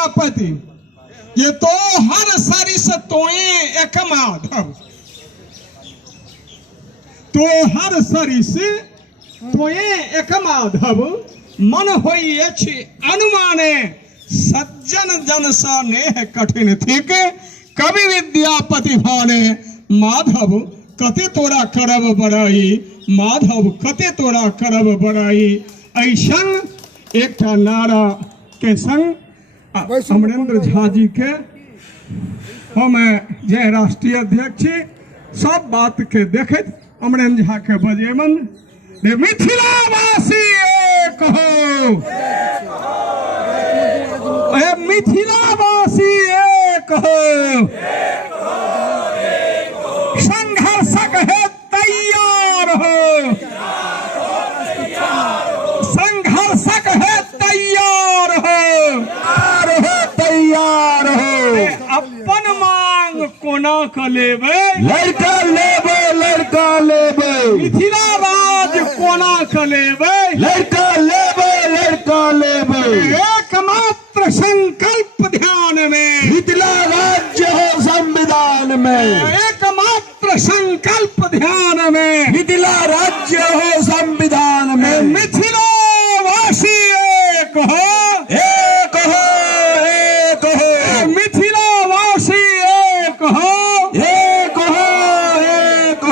विद्यापति ये तो हर सरिस तोए एक माधव, तो हर सरिस तोए एक माधव, मन होई अछि अनुमाने, सज्जन जन सा नेह कठिन थिक, कवि विद्यापति भाने, माधव कते तोरा करब बड़ाई, माधव कते तोरा करब बड़ाई। ऐसन एक नारा के संग अमरेंद्र झा जी के हम जे राष्ट्रीय अध्यक्ष सब बात के देखत अमरेंद्र झा के बजेमन मिथिलावासी एक हो, मिथिलावासी एक हो, संघर्षक है तैयार हो, संघर्षक है तैयार हो, तैयार हो। अपन मांग कोना क लेबे, लड़का लेबे, लड़का लेबे, मिथिला राज कोना क लेबे, लड़का लेबे, लड़का लेबे। एकमात्र संकल्प ध्यान में, मिथिला राज्य हो संविधान में, एकमात्र संकल्प ध्यान में, मिथिला राज्य हो संविधान में, मिथिला वासी एक हो।